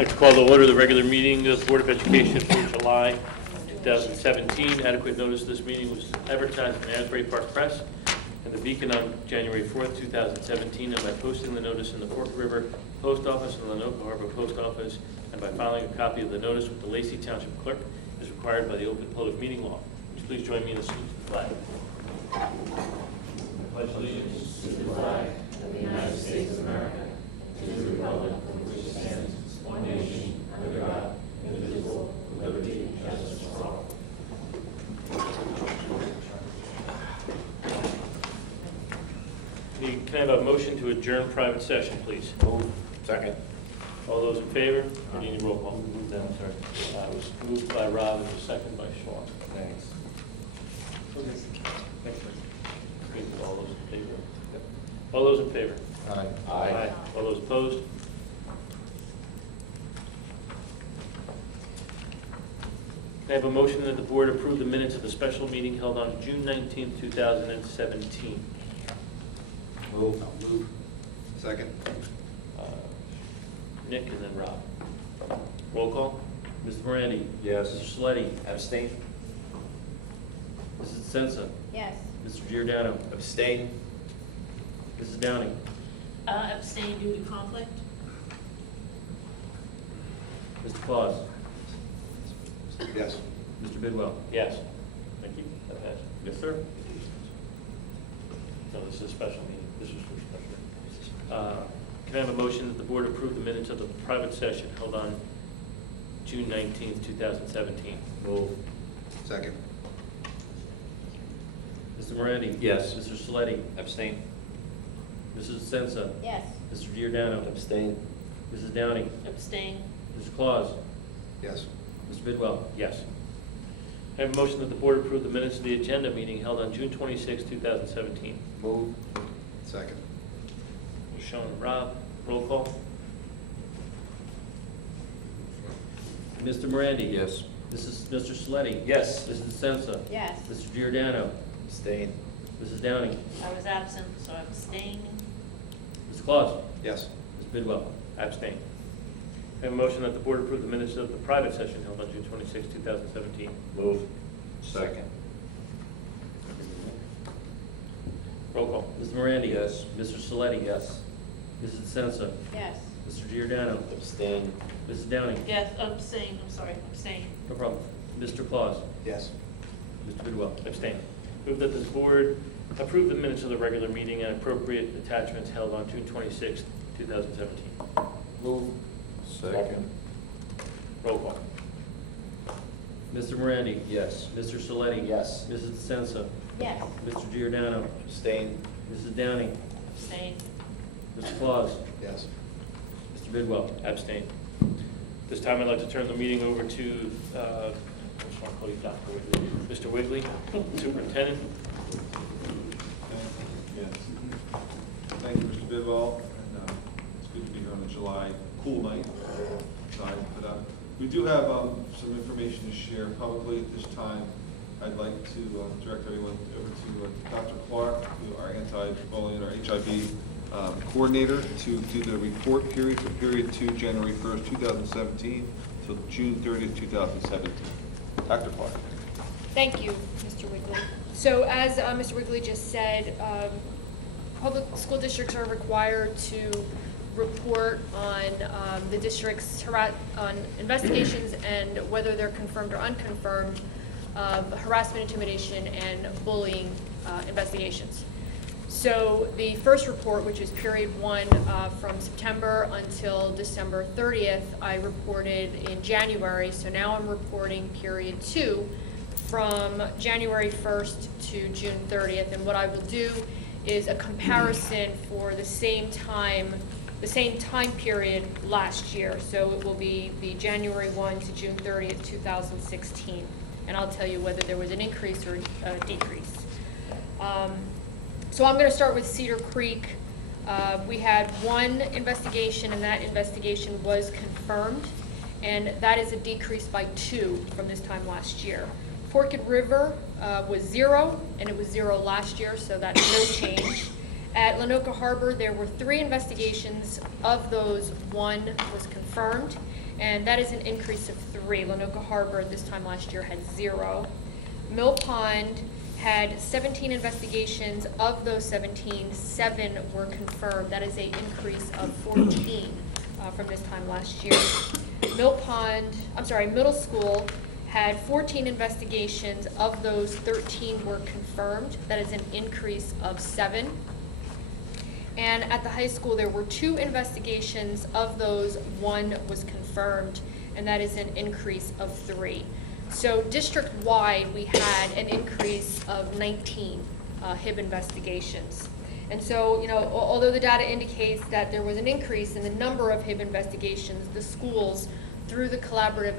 I'd like to call to order the regular meeting of the Board of Education for July 2017. Adequate notice of this meeting was advertised in the Asbury Park Press and the Beacon on January 4th, 2017, and by posting the notice in the Fork River Post Office and the Lenoka Harbor Post Office, and by filing a copy of the notice with the Lacey Township Clerk as required by the Open Public Meeting Law. Would you please join me in the salute to the flag? I pledge allegiance to the flag of the United States of America, to the republic for which it stands, one nation, under God, indivisible, with liberty and justice for all. Can I have a motion to adjourn private session, please? Move. Second. All those in favor? Or do you need a roll call? Move down, sorry. It was moved by Rob and was seconded by Sean. Thanks. All those in favor? All those in favor? Aye. All those opposed? Can I have a motion that the board approve the minutes of the special meeting held on June 19th, 2017? Move. Second. Nick and then Rob. Roll call. Mr. Morandi? Yes. Mr. Sleddy? Abstain. Mrs. Sensa? Yes. Mr. Giordano? Abstain. Mrs. Downing? Abstain due to conflict. Mr. Claus? Yes. Mr. Bidwell? Yes. Thank you. That passed. Yes, sir. No, this is a special meeting. This was for special. Can I have a motion that the board approve the minutes of the private session held on June 19th, 2017? Move. Second. Mr. Morandi? Yes. Mr. Sleddy? Abstain. Mrs. Sensa? Yes. Mr. Giordano? Abstain. Mrs. Downing? Abstain. Mr. Claus? Yes. Mr. Bidwell? Yes. I have a motion that the board approve the minutes of the agenda meeting held on June 26, 2017. Move. Second. Sean and Rob, roll call. Mr. Morandi? Yes. Mr. Sleddy? Yes. Mrs. Sensa? Yes. Mr. Giordano? Abstain. Mrs. Downing? I was absent, so I'm abstaining. Mr. Claus? Yes. Mr. Bidwell? Abstain. I have a motion that the board approve the minutes of the private session held on June 26, 2017. Move. Second. Roll call. Mr. Morandi? Yes. Mr. Sleddy? Yes. Mrs. Sensa? Yes. Mr. Giordano? Abstain. Mrs. Downing? Yes, abstain, I'm sorry, abstain. No problem. Mr. Claus? Yes. Mr. Bidwell? Abstain. Move that this board approve the minutes of the regular meeting and appropriate attachments held on June 26, 2017. Move. Second. Roll call. Mr. Morandi? Yes. Mr. Saletti? Yes. Mrs. Sensa? Yes. Mr. Giordano? Abstain. Mrs. Downing? Abstain. Mr. Claus? Yes. Mr. Bidwell? Abstain. This time I'd like to turn the meeting over to, I just want to call you Dr. Wigley. Mr. Wigley, Superintendent. Yes. Thank you, Mr. Bidwell. And, it's good to be here on a July cool night. We do have some information to share publicly at this time. I'd like to direct everyone over to Dr. Clark, our anti-bullying or HIV coordinator, to do the report period for period 2, January 1st, 2017 till June 30th, 2017. Dr. Clark. Thank you, Mr. Wigley. So as Mr. Wigley just said, public school districts are required to report on the district's on investigations and whether they're confirmed or unconfirmed of harassment, intimidation, and bullying investigations. So the first report, which is period 1 from September until December 30th, I reported in January. So now I'm reporting period 2 from January 1st to June 30th. And what I will do is a comparison for the same time period last year. So it will be the January 1 to June 30th, 2016. And I'll tell you whether there was an increase or a decrease. So I'm going to start with Cedar Creek. We had one investigation, and that investigation was confirmed, and that is a decrease by 2 from this time last year. Forked River was 0, and it was 0 last year, so that's no change. At Lenoka Harbor, there were 3 investigations. Of those, 1 was confirmed, and that is an increase of 3. Lenoka Harbor this time last year had 0. Mill Pond had 17 investigations. Of those 17, 7 were confirmed. That is an increase of 14 from this time last year. Middle School had 14 investigations. Of those, 13 were confirmed. That is an increase of 7. And at the high school, there were 2 investigations. Of those, 1 was confirmed, and that is an increase of 3. So district-wide, we had an increase of 19 HIB investigations. And so, although the data indicates that there was an increase in the number of HIB investigations, the schools, through the collaborative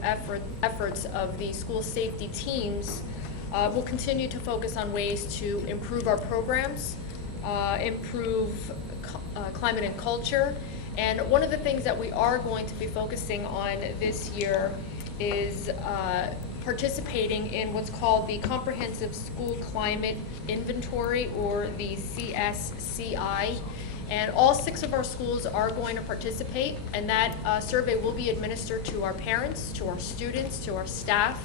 efforts of the school safety teams, will continue to focus on ways to improve our programs, improve climate and culture. And one of the things that we are going to be focusing on this year is participating in what's called the Comprehensive School Climate Inventory, or the CSCI. And all 6 of our schools are going to participate, and that survey will be administered to our parents, to our students, to our staff.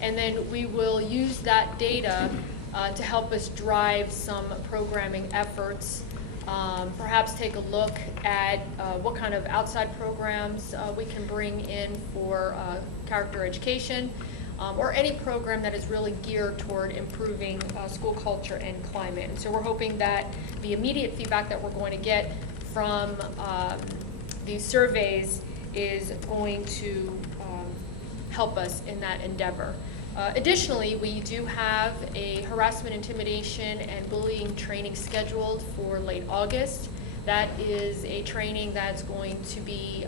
And then we will use that data to help us drive some programming efforts. Perhaps take a look at what kind of outside programs we can bring in for character education, or any program that is really geared toward improving school culture and climate. And so we're hoping that the immediate feedback that we're going to get from these surveys is going to help us in that endeavor. Additionally, we do have a harassment, intimidation, and bullying training scheduled for late August. That is a training that's going to be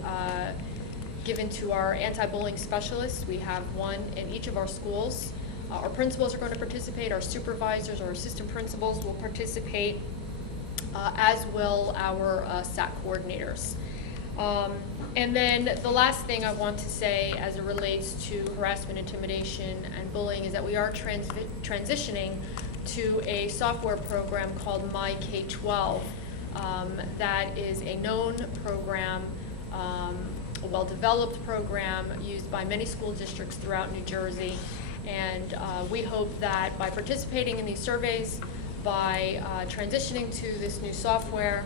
given to our anti-bullying specialists. We have one in each of our schools. Our principals are going to participate, our supervisors, our assistant principals will participate, as will our SAC coordinators. And then the last thing I want to say as it relates to harassment, intimidation, and bullying is that we are transitioning to a software program called MyK12. That is a known program, a well-developed program used by many school districts throughout New Jersey. And we hope that by participating in these surveys, by transitioning to this new software,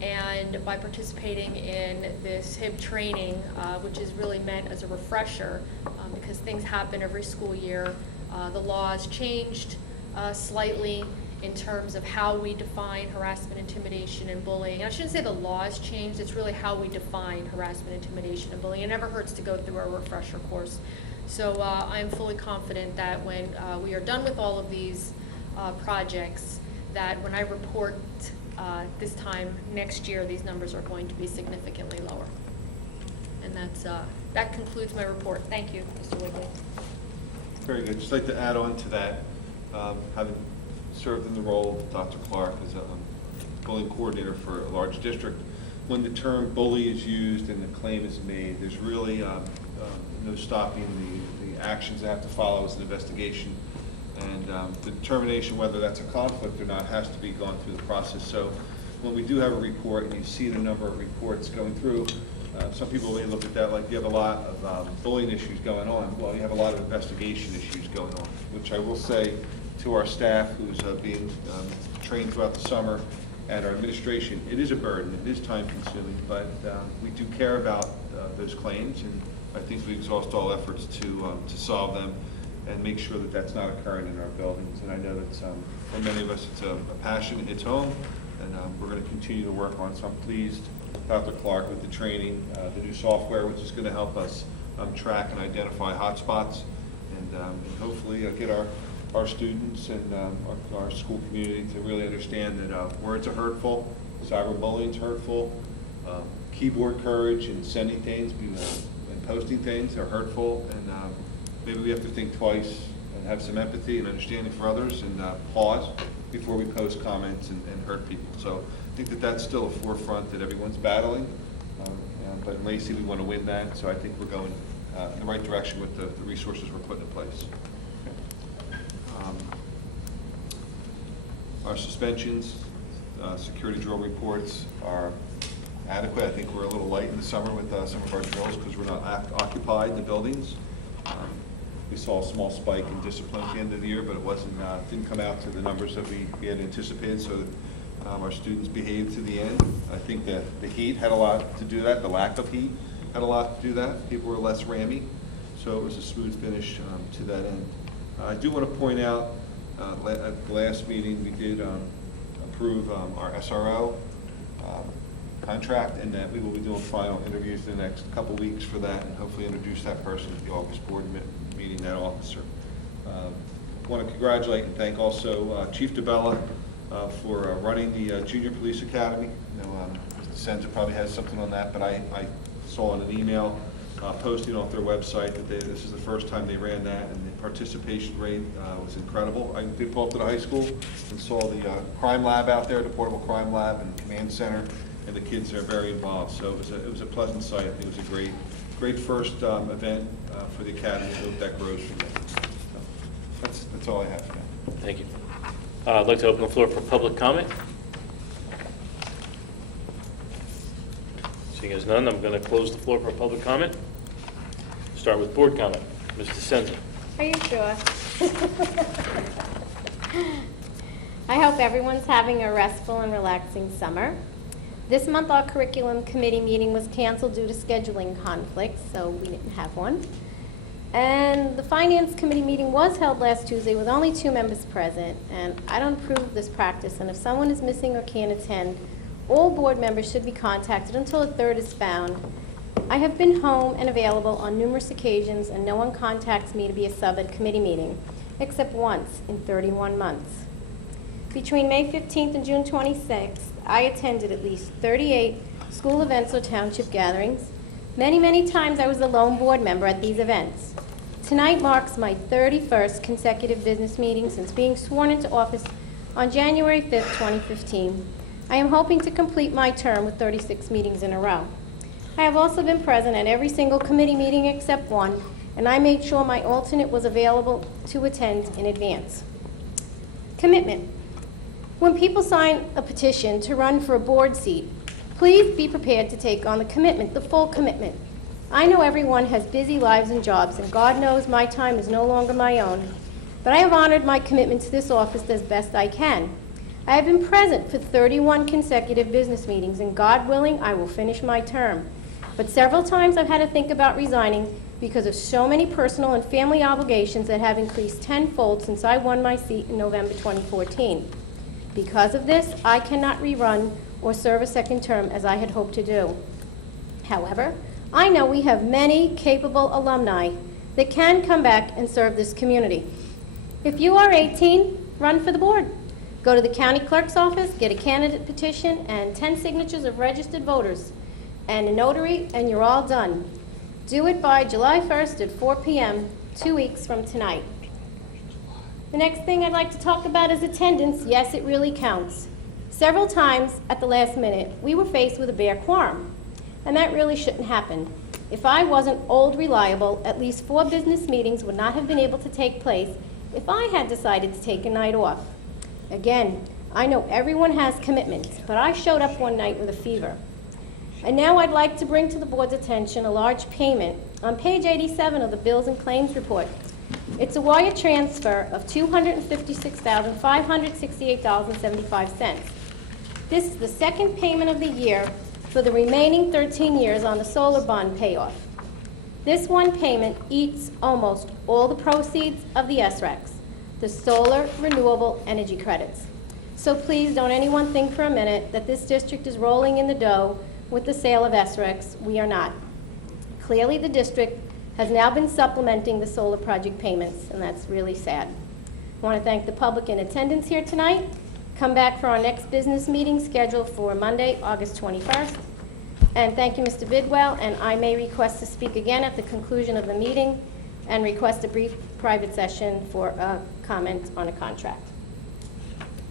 and by participating in this HIB training, which is really meant as a refresher, because things happen every school year. The laws changed slightly in terms of how we define harassment, intimidation, and bullying. I shouldn't say the laws changed, it's really how we define harassment, intimidation, and bullying. It never hurts to go through a refresher course. So I'm fully confident that when we are done with all of these projects, that when I report this time next year, these numbers are going to be significantly lower. And that concludes my report. Thank you, Mr. Wigley. Very good. Just like to add on to that, having served in the role of Dr. Clark as a bullying coordinator for a large district, when the term bully is used and the claim is made, there's really no stopping the actions that have to follow as an investigation. And the determination whether that's a conflict or not has to be gone through the process. So when we do have a report and you see the number of reports going through, some people may look at that like you have a lot of bullying issues going on. Well, you have a lot of investigation issues going on, which I will say to our staff who's being trained throughout the summer and our administration, it is a burden, it is time consuming, but we do care about those claims, and I think we exhaust all efforts to solve them and make sure that that's not occurring in our buildings. And I know that for many of us it's a passion, it's home, and we're going to continue to work on it. So I'm pleased, Dr. Clark, with the training, the new software, which is going to help us track and identify hotspots, and hopefully get our students and our school community to really understand that words are hurtful, cyberbullying is hurtful, keyboard courage and sending things and posting things are hurtful, and maybe we have to think twice and have some empathy and understanding for others, and pause before we post comments and hurt people. So I think that that's still a forefront that everyone's battling, but in Lacey we want to win that, so I think we're going in the right direction with the resources we're putting in place. Our suspensions, security drill reports are adequate. I think we're a little light in the summer with some of our drills because we're not occupied in the buildings. We saw a small spike in discipline at the end of the year, but it didn't come out to the numbers that we had anticipated, so that our students behaved to the end. I think that the heat had a lot to do that, the lack of heat had a lot to do that. People were less rammy, so it was a smooth finish to that end. I do want to point out, at the last meeting, we did approve our SRO contract, and that we will be doing final interviews in the next couple weeks for that, and hopefully introduce that person at the August board meeting, that officer. I want to congratulate and thank also Chief DeBella for running the Junior Police Academy. You know, Mr. Senza probably has something on that, but I saw in an email posting off their website that this is the first time they ran that, and the participation rate was incredible. I did pull up to the high school and saw the crime lab out there, the portable crime lab and command center, and the kids are very involved. So it was a pleasant sight. I think it was a great first event for the academy. I hope that grows from there. So that's all I have for now. Thank you. I'd like to open the floor for public comment. Seeing as none, I'm going to close the floor for public comment. Start with board comment. Mr. Senza. Are you sure? I hope everyone's having a restful and relaxing summer. This month, our curriculum committee meeting was canceled due to scheduling conflicts, so we didn't have one. And the finance committee meeting was held last Tuesday with only 2 members present, and I don't approve of this practice, and if someone is missing or can't attend, all board members should be contacted until a third is found. I have been home and available on numerous occasions, and no one contacts me to be a sub at committee meeting, except once in 31 months. Between May 15th and June 26th, I attended at least 38 school events or township gatherings. Many, many times I was the lone board member at these events. Tonight marks my 31st consecutive business meeting since being sworn into office on January 5th, 2015. I am hoping to complete my term with 36 meetings in a row. I have also been present at every single committee meeting except one, and I made sure my alternate was available to attend in advance. Commitment. When people sign a petition to run for a board seat, please be prepared to take on the commitment, the full commitment. I know everyone has busy lives and jobs, and God knows my time is no longer my own, but I have honored my commitment to this office as best I can. I have been present for 31 consecutive business meetings, and God willing, I will finish my term. But several times I've had to think about resigning because of so many personal and family obligations that have increased tenfold since I won my seat in November 2014. Because of this, I cannot rerun or serve a second term as I had hoped to do. However, I know we have many capable alumni that can come back and serve this community. If you are 18, run for the board. Go to the county clerk's office, get a candidate petition and 10 signatures of registered voters and a notary, and you're all done. Do it by July 1st at 4 p.m., 2 weeks from tonight. The next thing I'd like to talk about is attendance. Yes, it really counts. Several times at the last minute, we were faced with a bare quorum, and that really shouldn't happen. If I wasn't old reliable, at least 4 business meetings would not have been able to take place if I had decided to take a night off. Again, I know everyone has commitments, but I showed up one night with a fever. And now I'd like to bring to the board's attention a large payment on page 87 of the Bills and Claims Report. It's a wire transfer of $256,568.75. This is the second payment of the year for the remaining 13 years on the solar bond payoff. This one payment eats almost all the proceeds of the SRECs, the Solar Renewable Energy Credits. So please don't anyone think for a minute that this district is rolling in the dough with the sale of SRECs. We are not. Clearly the district has now been supplementing the solar project payments, and that's really sad. I want to thank the public in attendance here tonight. Come back for our next business meeting scheduled for Monday, August 21st. And thank you, Mr. Bidwell, and I may request to speak again at the conclusion of the meeting and request a brief private session for a comment on a contract.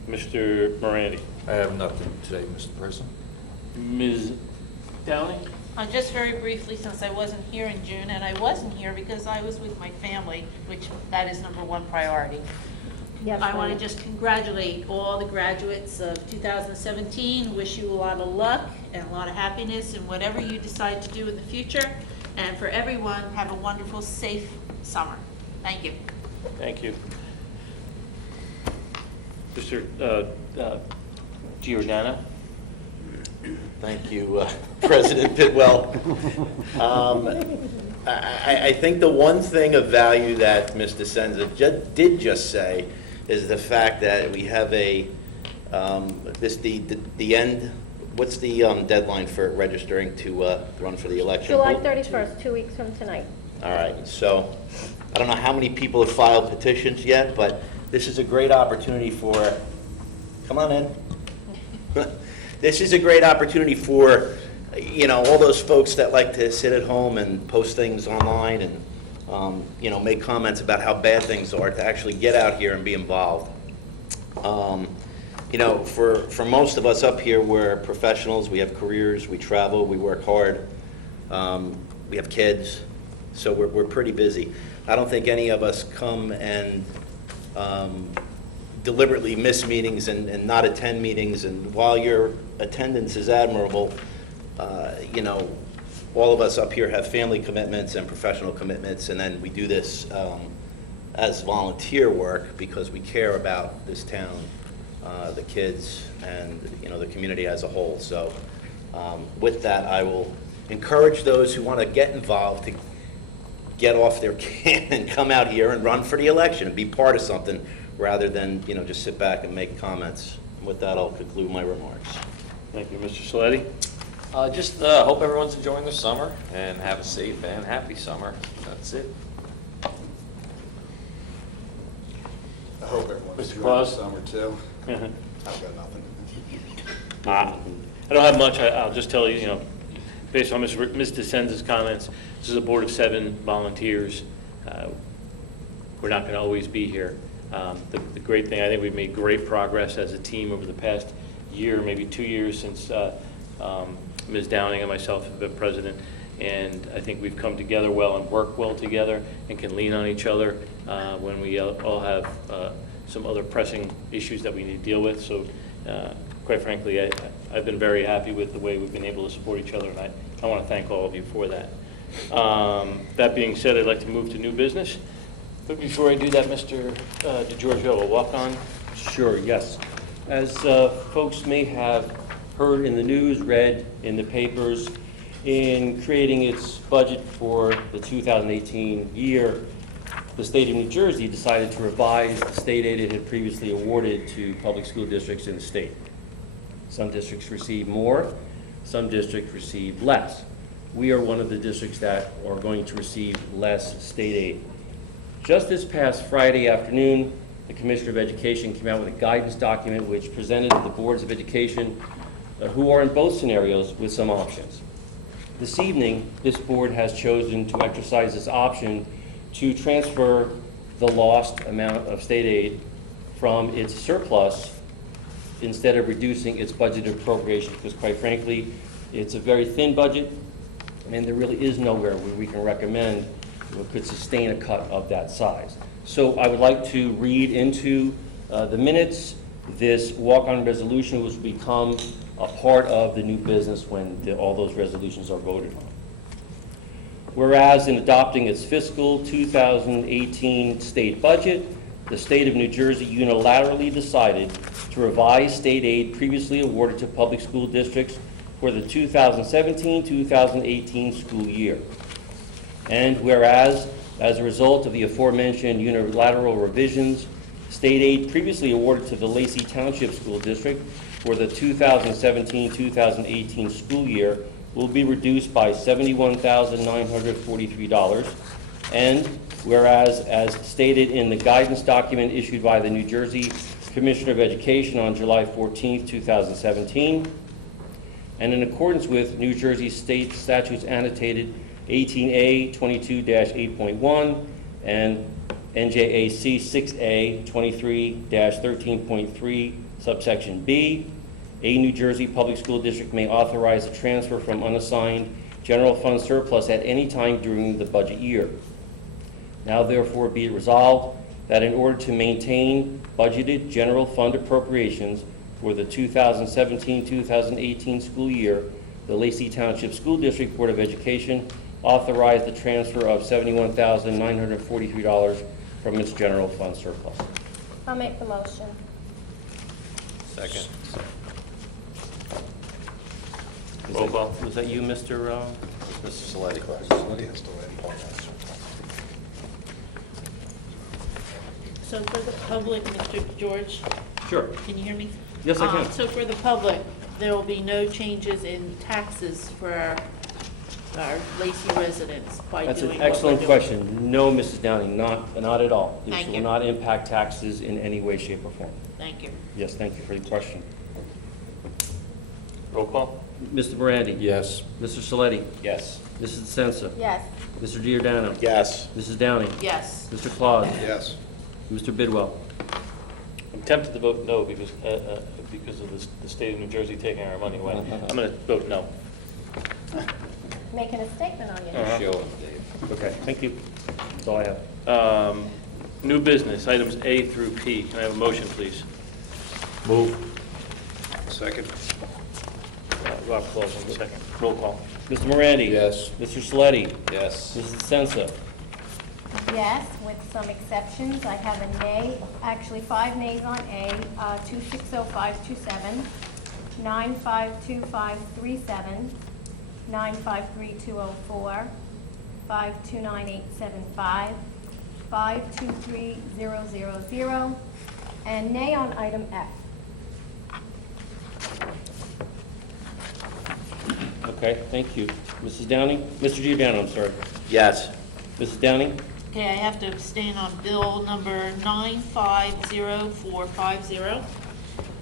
Mr. Morandi. I have nothing today, Mr. President. Ms. Downing? Just very briefly, since I wasn't here in June, and I wasn't here because I was with my family, which that is #1 priority. Yes, I want Lynn. to just congratulate all the graduates of 2017, wish you a lot of luck and a lot of happiness in whatever you decide to do in the future, and for everyone, have a wonderful, safe summer. Thank you. Thank you. Mr. Giordano? Thank you, President Bidwell. I think the one thing of value that Ms. DeSenza did just say is the fact that we have the end, what's the deadline for registering to run for the election? July 31st, 2 weeks from tonight. All right, so I don't know how many people have filed petitions yet, but this is a great opportunity for, come on in. This is a great opportunity for, all those folks that like to sit at home and post things online and, make comments about how bad things are, to actually get out here and be involved. For most of us up here, we're professionals, we have careers, we travel, we work hard, we have kids, so we're pretty busy. I don't think any of us come and deliberately miss meetings and not attend meetings, and while your attendance is admirable, all of us up here have family commitments and professional commitments, and then we do this as volunteer work because we care about this town, the kids, and the community as a whole. So with that, I will encourage those who want to get involved to get off their can and come out here and run for the election and be part of something rather than just sit back and make comments. With that, I'll conclude my remarks. Thank you. Mr. Saletti? Just hope everyone's enjoying their summer and have a safe and happy summer. That's it. I hope everyone's Mr. enjoying the Claus? summer too. Uh-huh. I've got nothing. I don't have much. I'll just tell you, based on Ms. DeSenza's comments, this is a board of 7 volunteers. We're not going to always be here. The great thing, I think we've made great progress as a team over the past year, maybe 2 years since Ms. Downing and myself have been president, and I think we've come together well and work well together and can lean on each other when we all have some other pressing issues that we need to deal with. So quite frankly, I've been very happy with the way we've been able to support each other, and I want to thank all of you for that. That being said, I'd like to move to new business. But before I do that, Mr. DeGiorgio, a walk-on. Sure, yes. As folks may have heard in the news, read in the papers, in creating its budget for the 2018 year, the state of New Jersey decided to revise the state aid it had previously awarded to public school districts in the state. Some districts received more, some districts received less. We are one of the districts that are going to receive less state aid. Just this past Friday afternoon, the Commissioner of Education came out with a guidance document which presented the boards of education who are in both scenarios with some options. This evening, this board has chosen to exercise this option to transfer the lost amount of state aid from its surplus instead of reducing its budgeted appropriation, because quite frankly, it's a very thin budget and there really is nowhere where we can recommend what could sustain a cut of that size. So I would like to read into the minutes this walk-on resolution, which will become a part of the new business when all those resolutions are voted on. Whereas in adopting its fiscal 2018 state budget, the state of New Jersey unilaterally decided to revise state aid previously awarded to public school districts for the 2017-2018 school year. And whereas, as a result of the aforementioned unilateral revisions, state aid previously awarded to the Lacey Township School District for the 2017-2018 school year will be reduced by $71,943. And whereas, as stated in the guidance document issued by the New Jersey Commissioner of Education on July 14, 2017, and in accordance with New Jersey State Statutes Annotated 18A 22-8.1 and NJAC 6A 23-13.3 subsection B, a New Jersey public school district may authorize a transfer from unassigned general fund surplus at any time during the budget year. Now therefore be it resolved that in order to maintain budgeted general fund appropriations for the 2017-2018 school year, the Lacey Township School District Board of Education authorized the transfer of $71,943 from its general fund surplus. I'll make the motion. Second. Roll call. Was that you, Mr.? Mr. Saletti. So for the public, Mr. George, Sure. can you hear me? Yes, I can. So for the public, there will be no changes in taxes for our Lacey residents by doing That's what an we're excellent doing. question. No, Mrs. Downing, not at all. Thank This you. will not impact taxes in any way, shape, or form. Thank you. Yes, thank you for the question. Roll call. Mr. Morandi? Yes. Mr. Saletti? Yes. Mrs. DeSenza? Yes. Mr. Giordano? Yes. Mrs. Downing? Yes. Mr. Claus? Yes. Mr. Bidwell? I'm tempted to vote no because of the state of New Jersey taking our money away. I'm going to vote no. Making a statement on you. Show him, Dave. Okay, thank you. That's all I have. New business, items A through P. Can I have a motion, please? Move. Second. Rob Claus on the second. Roll call. Mr. Morandi? Yes. Mr. Saletti? Yes. Mrs. DeSenza? Yes, with some exceptions. I have a nay, actually 5 nays on A, 260527, 952537, 953204, 529875, 523000, and nay on item F. Okay, thank you. Mrs. Downing? Mr. Giordano, I'm sorry. Yes. Mrs. Downing? Okay, I have to abstain on bill number 950450,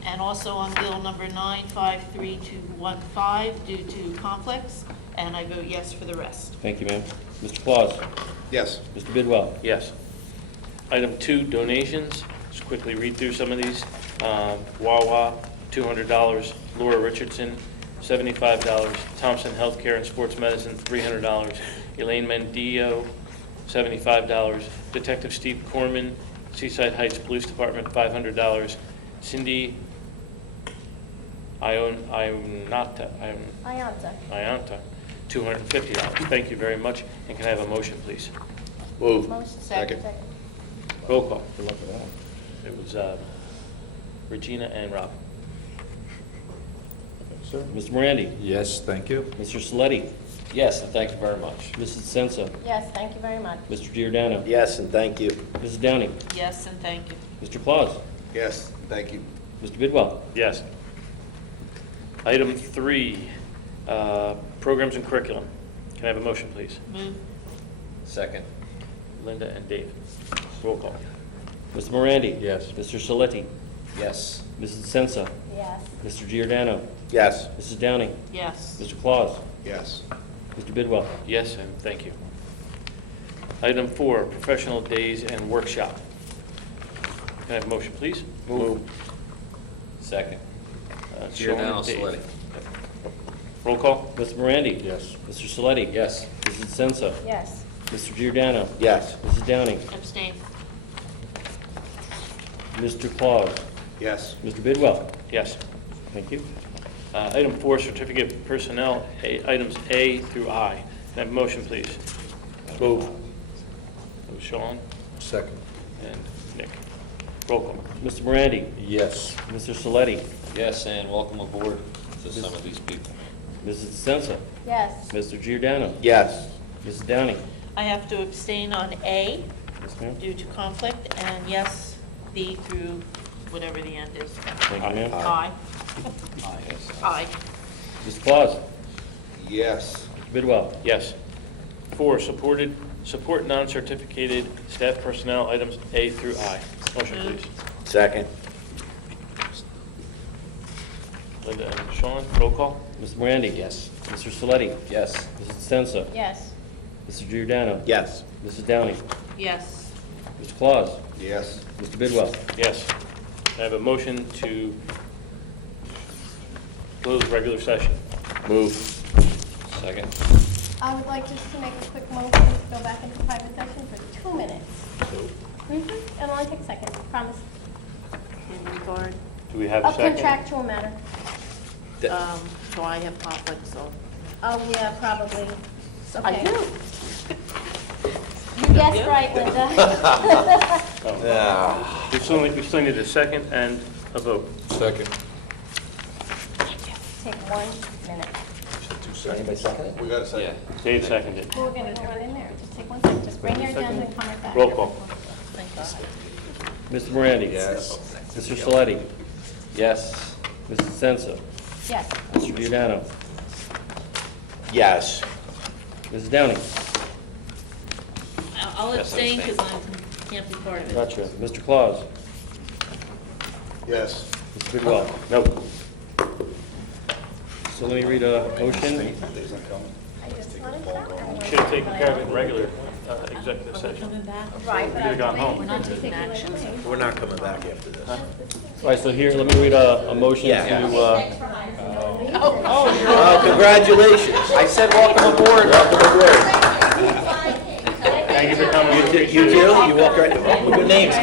and also on bill number 953215 due to conflicts, and I vote yes for the rest. Thank you, ma'am. Mr. Claus? Yes. Mr. Bidwell? Yes. Item 2, donations. Just quickly read through some of these. Wawa, $200. Laura Richardson, $75. Thompson Healthcare and Sports Medicine, $300. Elaine Mendillo, $75. Detective Steve Corman, Seaside Heights Police Department, $500. Cindy Ionata, $250. Thank you very much. And can I have a motion, please? Move. Motion. Second. Roll call. Good luck with that. It was Regina and Rob. Sir? Mr. Morandi? Yes, thank you. Mr. Saletti? Yes, and thank you very much. Mrs. DeSenza? Yes, thank you very much. Mr. Giordano? Yes, and thank you. Mrs. Downing? Yes, and thank you. Mr. Claus? Yes, thank you. Mr. Bidwell? Yes. Item 3, programs and curriculum. Can I have a motion, please? Move. Second. Linda and Dave. Roll call. Mr. Morandi? Yes. Mr. Saletti? Yes. Mrs. DeSenza? Yes. Mr. Giordano? Yes. Mrs. Downing? Yes. Mr. Claus? Yes. Mr. Bidwell? Yes, and thank you. Item 4, professional days and workshop. Can I have a motion, please? Move. Second. Sean Giordano, and Dave. Saletti. Roll call. Mr. Morandi? Yes. Mr. Saletti? Yes. Mrs. DeSenza? Yes. Mr. Giordano? Yes. Mrs. Downing? Abstain. Mr. Claus? Yes. Mr. Bidwell? Yes. Thank you. Item 4, certificate of personnel, items A through I. Can I have a motion, please? Move. It was Sean Second. and Nick. Roll call. Mr. Morandi? Yes. Mr. Saletti? Yes, and welcome aboard to some of these people. Mrs. DeSenza? Yes. Mr. Giordano? Yes. Mrs. Downing? I have to abstain on A Yes, ma'am. due to conflict, and yes, B through whatever the end is. Thank you, ma'am. Aye. Yes. Aye. Mr. Claus? Yes. Mr. Bidwell? Yes. 4, support non-certificated staff personnel, items A through I. Motion, please. Second. Linda and Sean, roll call. Mr. Morandi? Yes. Mr. Saletti? Yes. Mrs. DeSenza? Yes. Mr. Giordano? Yes. Mrs. Downing? Yes. Mr. Claus? Yes. Mr. Bidwell? Yes. I have a motion to close regular session. Move. Second. I would like just to make a quick motion to go back into private session for 2 minutes. It'll only take a second, promise. In regard, Do we have A a second? contractual matter. so I have conflict, so. Oh, yeah, probably. It's I okay. do. You guessed right, Linda. Oh. We still need a second and a vote. Second. Take 1 minute. Anybody second it? We got a second. Yeah. Dave seconded. We're going to run in there. Just take 1 second. Just bring your agenda and come right back. Roll call. Thank God. Mr. Morandi? Yes. Mr. Saletti? Yes. Mrs. Sensa? Yes. Mr. Giordano? Yes. Mrs. Downing? I'll Yes, abstain abstain. because I can't be part of it. Gotcha. Mr. Claus? Yes. Mr. Bidwell? No. So let me read a motion. I just wanted to. Should have taken care of it in regular executive session. Coming back? Right, but I Could've gone home. we're not taking action. We're not coming back after this. All right, so here, let me read a motion Yeah. to, Oh, congratulations. I said welcome aboard. Welcome aboard. Thank you for coming. You too? You walk right, your name's